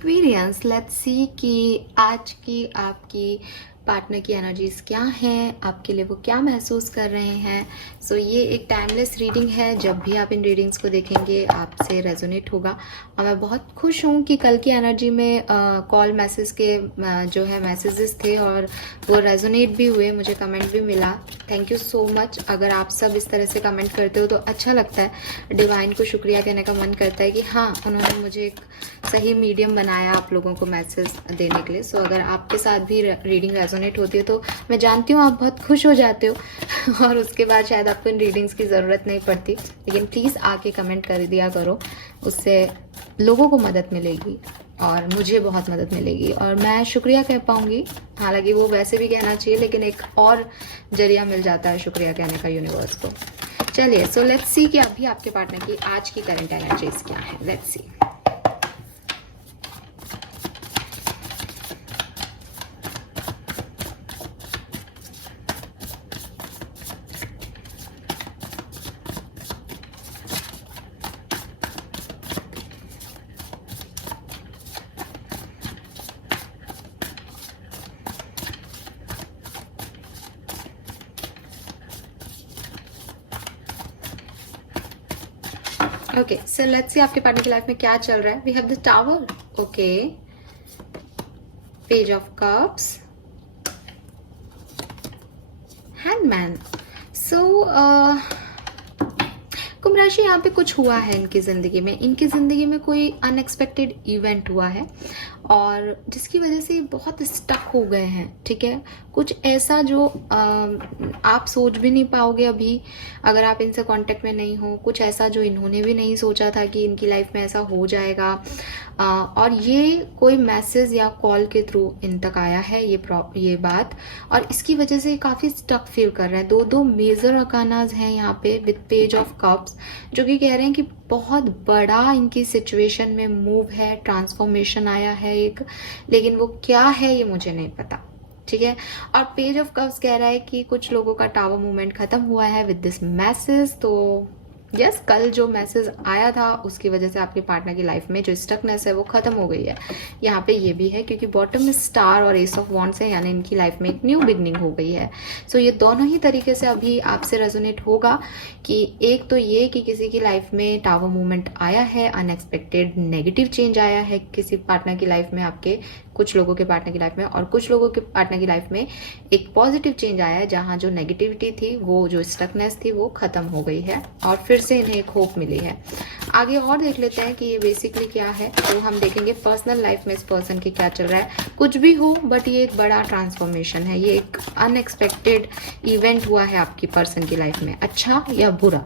Aquarians, let's see कि आज की आपकी पार्टनर की एनर्जीज क्या हैं, आपके लिए वो क्या महसूस कर रहे हैं। सो ये एक टाइमलेस रीडिंग है। जब भी आप इन रीडिंग्स को देखेंगे आपसे रेजोनेट होगा। और मैं बहुत खुश हूँ कि कल की एनर्जी में कॉल मैसेज के जो है मैसेजेस थे और वो रेजोनेट भी हुए, मुझे कमेंट भी मिला। Thank you so much. अगर आप सब इस तरह से कमेंट करते हो तो अच्छा लगता है। डिवाइन को शुक्रिया कहने का मन करता है कि हाँ, उन्होंने मुझे एक सही मीडियम बनाया आप लोगों को मैसेज देने के लिए। सो अगर आपके साथ भी रीडिंग रेजोनेट होती है तो मैं जानती हूँ आप बहुत खुश हो जाते हो और उसके बाद शायद आपको इन रीडिंग्स की ज़रूरत नहीं पड़ती, लेकिन प्लीज़ आके कमेंट कर दिया करो। उससे लोगों को मदद मिलेगी और मुझे बहुत मदद मिलेगी और मैं शुक्रिया कह पाऊँगी। हालांकि वो वैसे भी कहना चाहिए, लेकिन एक और जरिया मिल जाता है शुक्रिया कहने का यूनिवर्स को। चलिए, सो लेट्स सी कि अभी आपके पार्टनर की आज की करंट एनर्जीज क्या है। Let's see. Okay, so let's see आपके पार्टनर की लाइफ में क्या चल रहा है। We have the tower, okay, page of cups, hanged man. So कुंभ राशि, यहाँ पे कुछ हुआ है इनकी ज़िंदगी में। इनकी ज़िंदगी में कोई अनएक्सपेक्टेड इवेंट हुआ है और जिसकी वजह से बहुत स्टक हो गए हैं। ठीक है, कुछ ऐसा जो आप सोच भी नहीं पाओगे अभी अगर आप इनसे कांटेक्ट में नहीं हो। कुछ ऐसा जो इन्होंने भी नहीं सोचा था कि इनकी लाइफ में ऐसा हो जाएगा। और ये कोई मैसेज या कॉल के थ्रू इन तक आया है ये बात, और इसकी वजह से काफ़ी स्टक फील कर रहे हैं। दो मेजर अकानाज हैं यहाँ पे विद पेज ऑफ कप्स, जो कि कह रहे हैं कि बहुत बड़ा इनकी सिचुएशन में मूव है, ट्रांसफॉर्मेशन आया है एक, लेकिन वो क्या है ये मुझे नहीं पता। ठीक है, और पेज ऑफ कप्स कह रहा है कि कुछ लोगों का टावर मूवमेंट खत्म हुआ है विद दिस मैसेज। तो यस, कल जो मैसेज आया था उसकी वजह से आपके पार्टनर की लाइफ में जो स्टकनेस है वो खत्म हो गई है। यहाँ पे ये भी है क्योंकि बॉटम में स्टार और एस ऑफ वॉन्ड्स है, यानी इनकी लाइफ में एक न्यू बिगनिंग हो गई है। सो ये दोनों ही तरीके से अभी आपसे रेजोनेट होगा कि एक तो ये कि किसी की लाइफ में टावर मूवमेंट आया है, अनएक्सपेक्टेड नेगेटिव चेंज आया है किसी पार्टनर की लाइफ में, आपके कुछ लोगों के पार्टनर की लाइफ में, और कुछ लोगों के पार्टनर की लाइफ में एक पॉजिटिव चेंज आया है जहां जो नेगेटिविटी थी, वो जो स्टकनेस थी वो खत्म हो गई है और फिर से इन्हें एक होप मिली है। आगे और देख लेते हैं कि ये बेसिकली क्या है। तो हम देखेंगे पर्सनल लाइफ में इस पर्सन के क्या चल रहा है। कुछ भी हो, बट ये एक बड़ा ट्रांसफॉर्मेशन है, ये एक अनएक्सपेक्टेड इवेंट हुआ है आपकी पर्सन की लाइफ में, अच्छा या बुरा।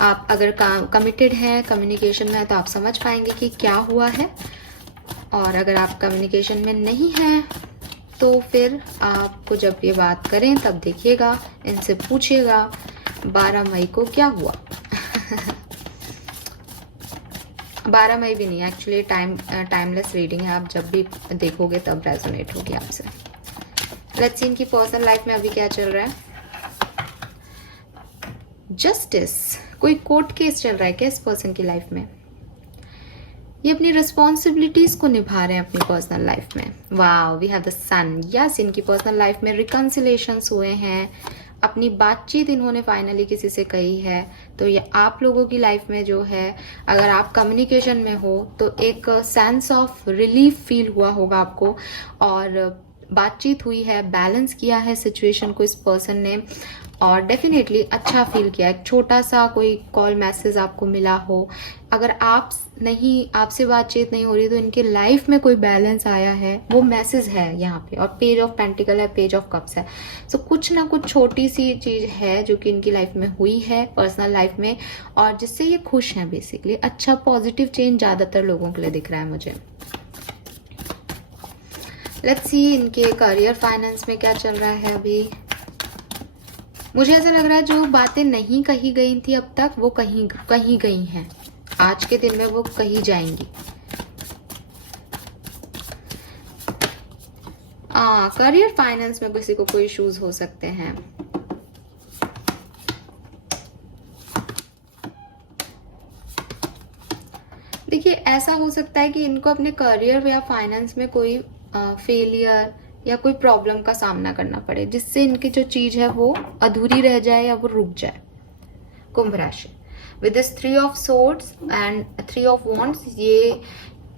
आप अगर कमिटेड हैं, कम्युनिकेशन में है, तो आप समझ पाएंगे कि क्या हुआ है, और अगर आप कम्युनिकेशन में नहीं हैं तो फिर आपको जब ये बात करें तब देखिएगा, इनसे पूछिएगा 12 मई को क्या हुआ। 12 मई भी नहीं, एक्चुअली टाइमलेस रीडिंग है, आप जब भी देखोगे तब रेजोनेट होगी आपसे। लेट्स सी इनकी पर्सनल लाइफ में अभी क्या चल रहा है। जस्टिस, कोई कोर्ट केस चल रहा है क्या इस पर्सन की लाइफ में? ये अपनी रिस्पॉन्सिबिलिटीज को निभा रहे हैं अपनी पर्सनल लाइफ में। Wow, we have the sun. Yes, इनकी पर्सनल लाइफ में रिकंसिलेशंस हुए हैं, अपनी बातचीत इन्होंने फाइनली किसी से कही है। तो ये आप लोगों की लाइफ में जो है, अगर आप कम्युनिकेशन में हो तो एक सेंस ऑफ रिलीफ फील हुआ होगा आपको, और बातचीत हुई है, बैलेंस किया है सिचुएशन को इस पर्सन ने, और डेफिनेटली अच्छा फील किया। एक छोटा सा कोई कॉल मैसेज आपको मिला हो, अगर आपसे बातचीत नहीं हो रही तो इनके लाइफ में कोई बैलेंस आया है, वो मैसेज है यहाँ पे। और पेज ऑफ पेंटिकल है, पेज ऑफ कप्स है। सो कुछ ना कुछ छोटी सी चीज है जो कि इनकी लाइफ में हुई है पर्सनल लाइफ में, और जिससे ये खुश हैं बेसिकली। अच्छा पॉजिटिव चेंज ज्यादातर लोगों के लिए दिख रहा है मुझे। लेट्स सी इनके करियर फाइनेंस में क्या चल रहा है अभी। मुझे ऐसा लग रहा है जो बातें नहीं कही गई थी अब तक, वो कहीं गई हैं। आज के दिन में वो कही जाएंगी। करियर फाइनेंस में किसी को कोई इश्यूज हो सकते हैं। देखिए देखिए ऐसा हो सकता है कि इनको अपने करियर या फाइनेंस में कोई फेलियर या कोई प्रॉब्लम का सामना करना पड़े, जिससे इनकी जो चीज है वो अधूरी रह जाए या वो रुक जाए। कुंभ राशि with this 3 of swords and 3 of wands, ये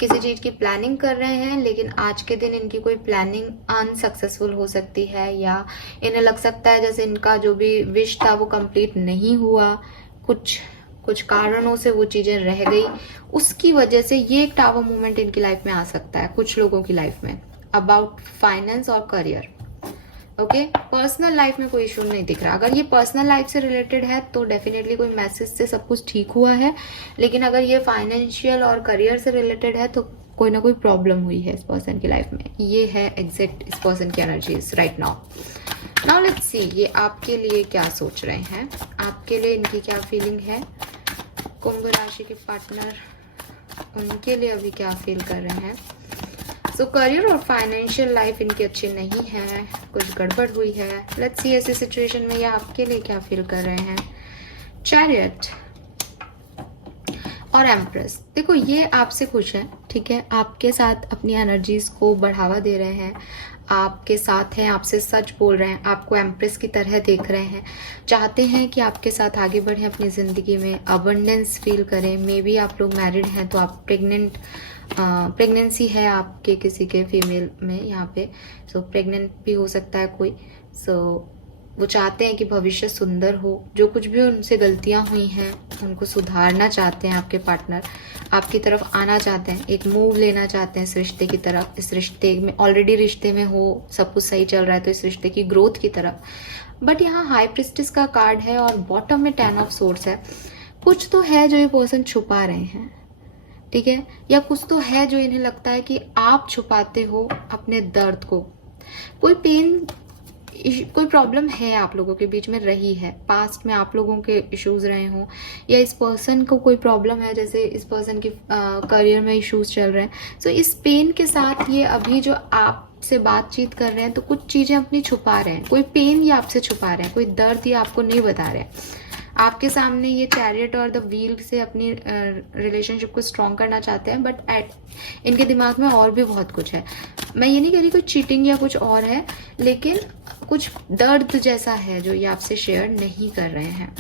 किसी चीज की प्लानिंग कर रहे हैं, लेकिन आज के दिन इनकी कोई प्लानिंग अनसक्सेसफुल हो सकती है, या इन्हें लग सकता है जैसे इनका जो भी विश था वो कंप्लीट नहीं हुआ, कुछ कारणों से वो चीजें रह गई, उसकी वजह से ये एक टावर मूवमेंट इनकी लाइफ में आ सकता है कुछ लोगों की लाइफ में, अबाउट फाइनेंस और करियर। ओके, पर्सनल लाइफ में कोई इशू नहीं दिख रहा। अगर ये पर्सनल लाइफ से रिलेटेड है तो डेफिनेटली कोई मैसेज से सब कुछ ठीक हुआ है, लेकिन अगर ये फाइनेंशियल और करियर से रिलेटेड है तो कोई ना कोई प्रॉब्लम हुई है इस पर्सन की लाइफ में। ये है एग्जैक्ट इस पर्सन की energies right now. Now let's see ये आपके लिए क्या सोच रहे हैं, आपके लिए इनकी क्या फीलिंग है। कुंभ राशि के पार्टनर, उनके लिए अभी क्या फील कर रहे हैं। सो करियर और फाइनेंशियल लाइफ इनकी अच्छी नहीं है, कुछ गड़बड़ हुई है। लेट्स सी ऐसी सिचुएशन में ये आपके लिए क्या फील कर रहे हैं। चैरियट और एम्प्रेस, देखो ये आपसे खुश है, ठीक है, आपके साथ अपनी एनर्जीज को बढ़ावा दे रहे हैं, आपके साथ हैं, आपसे सच बोल रहे हैं, आपको एम्प्रेस की तरह देख रहे हैं, चाहते हैं कि आपके साथ आगे बढ़ें अपनी ज़िंदगी में, अबंडेंस फील करें। मे बी आप लोग मैरिड हैं तो आप प्रेगनेंसी है आपके किसी के फीमेल में यहाँ पे, सो प्रेग्नेंट भी हो सकता है कोई। सो वो चाहते हैं कि भविष्य सुंदर हो, जो कुछ भी उनसे गलतियां हुई हैं उनको सुधारना चाहते हैं। आपके पार्टनर आपकी तरफ आना चाहते हैं, एक मूव लेना चाहते हैं इस रिश्ते की तरफ। इस रिश्ते में ऑलरेडी रिश्ते में हो, सब कुछ सही चल रहा है तो इस रिश्ते की ग्रोथ की तरफ। बट यहाँ हाई प्रिस्टेस का कार्ड है और बॉटम में 10 ऑफ सोर्ड्स है। कुछ तो है जो ये पर्सन छुपा रहे हैं, ठीक है, या कुछ तो है जो इन्हें लगता है कि आप छुपाते हो अपने दर्द को। कोई पेन, कोई प्रॉब्लम है आप लोगों के बीच में रही है, पास्ट में आप लोगों के इश्यूज रहे हों, या इस पर्सन को कोई प्रॉब्लम है, जैसे इस पर्सन की करियर में इश्यूज चल रहे हैं। सो इस पेन के साथ ये अभी जो आपसे बातचीत कर रहे हैं तो कुछ चीजें अपनी छुपा रहे हैं, कोई पेन ये आपसे छुपा रहे हैं, कोई दर्द ये आपको नहीं बता रहे हैं। आपके सामने ये चैरियट और द व्हील से अपनी रिलेशनशिप को स्ट्रॉन्ग करना चाहते हैं, बट इनके दिमाग में और भी बहुत कुछ है। मैं ये नहीं कह रही कोई चीटिंग या कुछ और है, लेकिन कुछ दर्द जैसा है जो ये आपसे शेयर नहीं कर रहे हैं।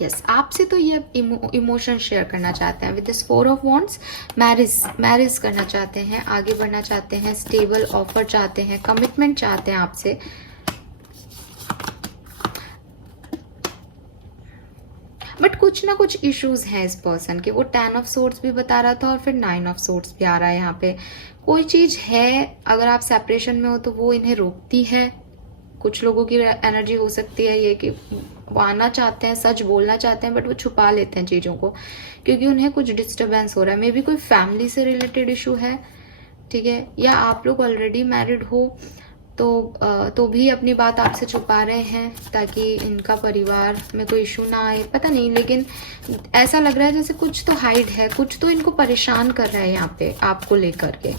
यस, आपसे तो ये इमोशन शेयर करना चाहते हैं। With this 4 of wands, marriage करना चाहते हैं, आगे बढ़ना चाहते हैं, स्टेबल ऑफर चाहते हैं, कमिटमेंट चाहते हैं आपसे। बट कुछ ना कुछ इश्यूज हैं इस पर्सन के। वो 10 ऑफ सोर्ड्स भी बता रहा था और फिर 9 ऑफ सोर्ड्स भी आ रहा है यहाँ पे। कोई चीज है, अगर आप सेपरेशन में हो तो वो इन्हें रोकती है। कुछ लोगों की एनर्जी हो सकती है ये कि वो आना चाहते हैं, सच बोलना चाहते हैं, बट वो छुपा लेते हैं चीजों को क्योंकि उन्हें कुछ डिस्टर्बेंस हो रहा है। मे बी कोई फैमिली से रिलेटेड इशू है, ठीक है, या आप लोग ऑलरेडी मैरिड हो तो भी अपनी बात आपसे छुपा रहे हैं ताकि इनका परिवार में कोई इशू ना आए, पता नहीं। लेकिन ऐसा लग रहा है जैसे कुछ तो हाइड है, कुछ तो इनको परेशान कर रहा है यहाँ पे आपको लेकर के,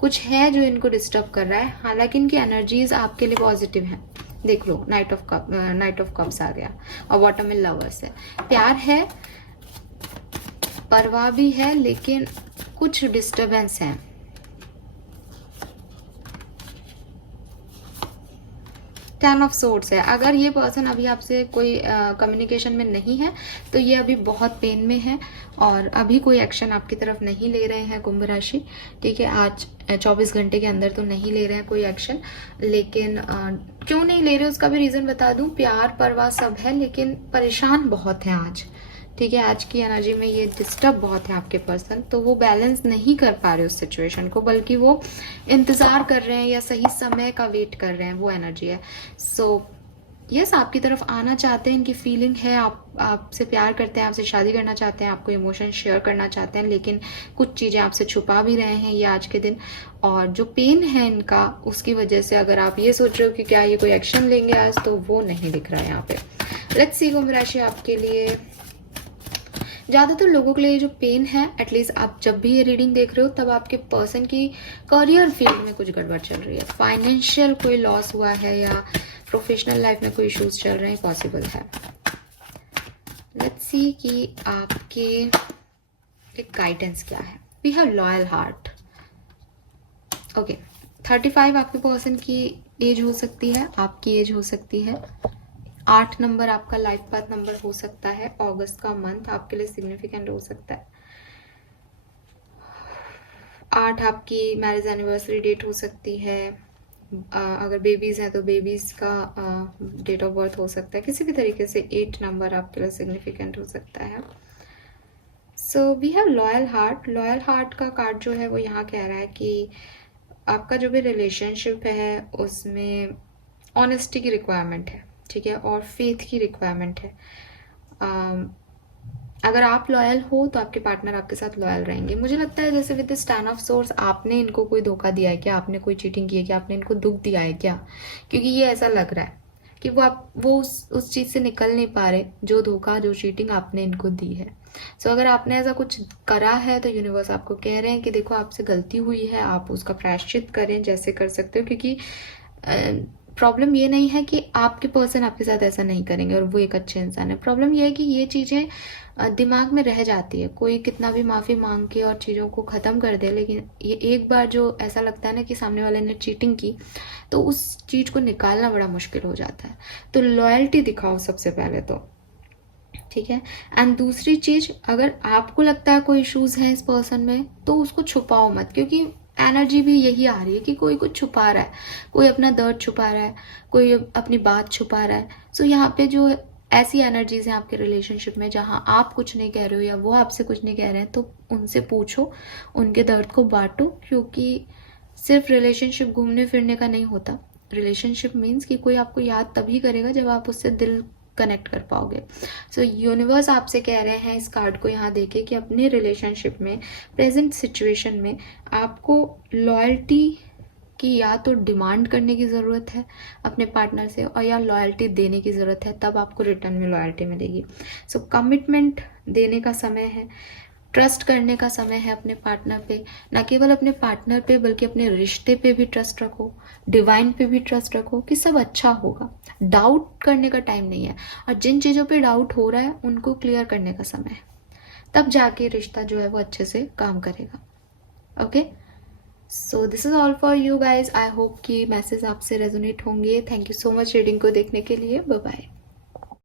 कुछ है जो इनको डिस्टर्ब कर रहा है। हालांकि इनकी एनर्जीज आपके लिए पॉजिटिव हैं। देख लो, नाइट ऑफ कप्स आ गया और बॉटम में लवर्स है। प्यार है, परवाह भी है, लेकिन कुछ डिस्टर्बेंस है। टेन ऑफ सोर्ड्स है। अगर ये पर्सन अभी आपसे कोई कम्युनिकेशन में नहीं है तो ये अभी बहुत पेन में है और अभी कोई एक्शन आपकी तरफ नहीं ले रहे हैं कुंभ राशि, ठीक है। आज 24 घंटे के अंदर तो नहीं ले रहे हैं कोई एक्शन, लेकिन क्यों नहीं ले रहे उसका भी रीजन बता दूं। प्यार परवाह सब है, लेकिन परेशान बहुत है आज, ठीक है। आज की एनर्जी में ये डिस्टर्ब बहुत है आपके पर्सन, तो वो बैलेंस नहीं कर पा रहे उस सिचुएशन को, बल्कि वो इंतजार कर रहे हैं या सही समय का वेट कर रहे हैं, वो एनर्जी है। सो यस, आपकी तरफ आना चाहते हैं, इनकी फीलिंग है, आपसे प्यार करते हैं, आपसे शादी करना चाहते हैं, आपको इमोशन शेयर करना चाहते हैं, लेकिन कुछ चीजें आपसे छुपा भी रहे हैं ये आज के दिन। और जो पेन है इनका, उसकी वजह से अगर आप ये सोच रहे हो कि क्या ये कोई एक्शन लेंगे आज, तो वो नहीं दिख रहा है यहाँ पे। लेट्स सी कुंभ राशि आपके लिए, ज्यादातर लोगों के लिए जो पेन है, एटलीस्ट आप जब भी ये रीडिंग देख रहे हो तब आपके पर्सन की करियर फील्ड में कुछ गड़बड़ चल रही है, फाइनेंशियल कोई लॉस हुआ है या प्रोफेशनल लाइफ में कोई इश्यूज चल रहे हैं, पॉसिबल है। लेट्स सी कि आपके एक गाइडेंस क्या है। We have loyal heart. Okay, 35 आपके पर्सन की एज हो सकती है, आपकी एज हो सकती है। 8 नंबर आपका लाइफ पाथ नंबर हो सकता है। अगस्त का मंथ आपके लिए सिग्निफिकेंट हो सकता है। 8 आपकी मैरिज एनिवर्सरी डेट हो सकती है। अगर बेबीज हैं तो बेबीज का डेट ऑफ बर्थ हो सकता है। किसी भी तरीके से 8 नंबर आपके लिए सिग्निफिकेंट हो सकता है। So we have loyal heart. Loyal heart का कार्ड जो है वो यहाँ कह रहा है कि आपका जो भी रिलेशनशिप है उसमें ऑनेस्टी की रिक्वायरमेंट है, ठीक है, और फेथ की रिक्वायरमेंट है। अगर आप लॉयल हो तो आपके पार्टनर आपके साथ लॉयल रहेंगे। मुझे लगता है जैसे विद द 10 ऑफ सोर्स आपने इनको कोई धोखा दिया है क्या, आपने कोई चीटिंग की है क्या, आपने इनको दुख दिया है क्या, क्योंकि ये ऐसा लग रहा है कि वो उस चीज़ से निकल नहीं पा रहे, जो धोखा जो चीटिंग आपने इनको दी है। सो अगर आपने ऐसा कुछ करा है तो यूनिवर्स आपको कह रहे हैं कि देखो आपसे गलती हुई है, आप उसका प्रायश्चित करें जैसे कर सकते हो, क्योंकि प्रॉब्लम ये नहीं है कि आपके पर्सन आपके साथ ऐसा नहीं करेंगे और वो एक अच्छे इंसान है। प्रॉब्लम ये है कि ये चीज़ें दिमाग में रह जाती है। कोई कितना भी माफ़ी मांग के और चीज़ों को ख़त्म कर दे, लेकिन ये एक बार जो ऐसा लगता है ना कि सामने वाले ने चीटिंग की, तो उस चीज़ को निकालना बड़ा मुश्किल हो जाता है। तो लॉयल्टी दिखाओ सबसे पहले तो, ठीक है। एंड दूसरी चीज़, अगर आपको लगता है कोई इश्यूज़ हैं इस पर्सन में तो उसको छुपाओ मत, क्योंकि एनर्जी भी यही आ रही है कि कोई कुछ छुपा रहा है, कोई अपना दर्द छुपा रहा है, कोई अपनी बात छुपा रहा है। सो यहाँ पे जो ऐसी एनर्जीज हैं आपके रिलेशनशिप में जहाँ आप कुछ नहीं कह रहे हो या वो आपसे कुछ नहीं कह रहे हैं, तो उनसे पूछो, उनके दर्द को बांटो, क्योंकि सिर्फ रिलेशनशिप घूमने फिरने का नहीं होता। रिलेशनशिप मीन्स कि कोई आपको याद तभी करेगा जब आप उससे दिल कनेक्ट कर पाओगे। सो यूनिवर्स आपसे कह रहे हैं इस कार्ड को यहाँ देके कि अपने रिलेशनशिप में, प्रेजेंट सिचुएशन में आपको लॉयल्टी की या तो डिमांड करने की ज़रूरत है अपने पार्टनर से, और या लॉयल्टी देने की ज़रूरत है, तब आपको रिटर्न में लॉयल्टी मिलेगी। सो कमिटमेंट देने का समय है, ट्रस्ट करने का समय है अपने पार्टनर पे। ना केवल अपने पार्टनर पे बल्कि अपने रिश्ते पे भी ट्रस्ट रखो, डिवाइन पे भी ट्रस्ट रखो कि सब अच्छा होगा। डाउट करने का टाइम नहीं है, और जिन चीज़ों पे डाउट हो रहा है उनको क्लियर करने का समय है, तब जाके रिश्ता जो है वो अच्छे से काम करेगा। Okay, so this is all for you guys. I hope कि मैसेज आपसे रेजोनेट होंगे। Thank you so much reading को देखने के लिए। Bye bye.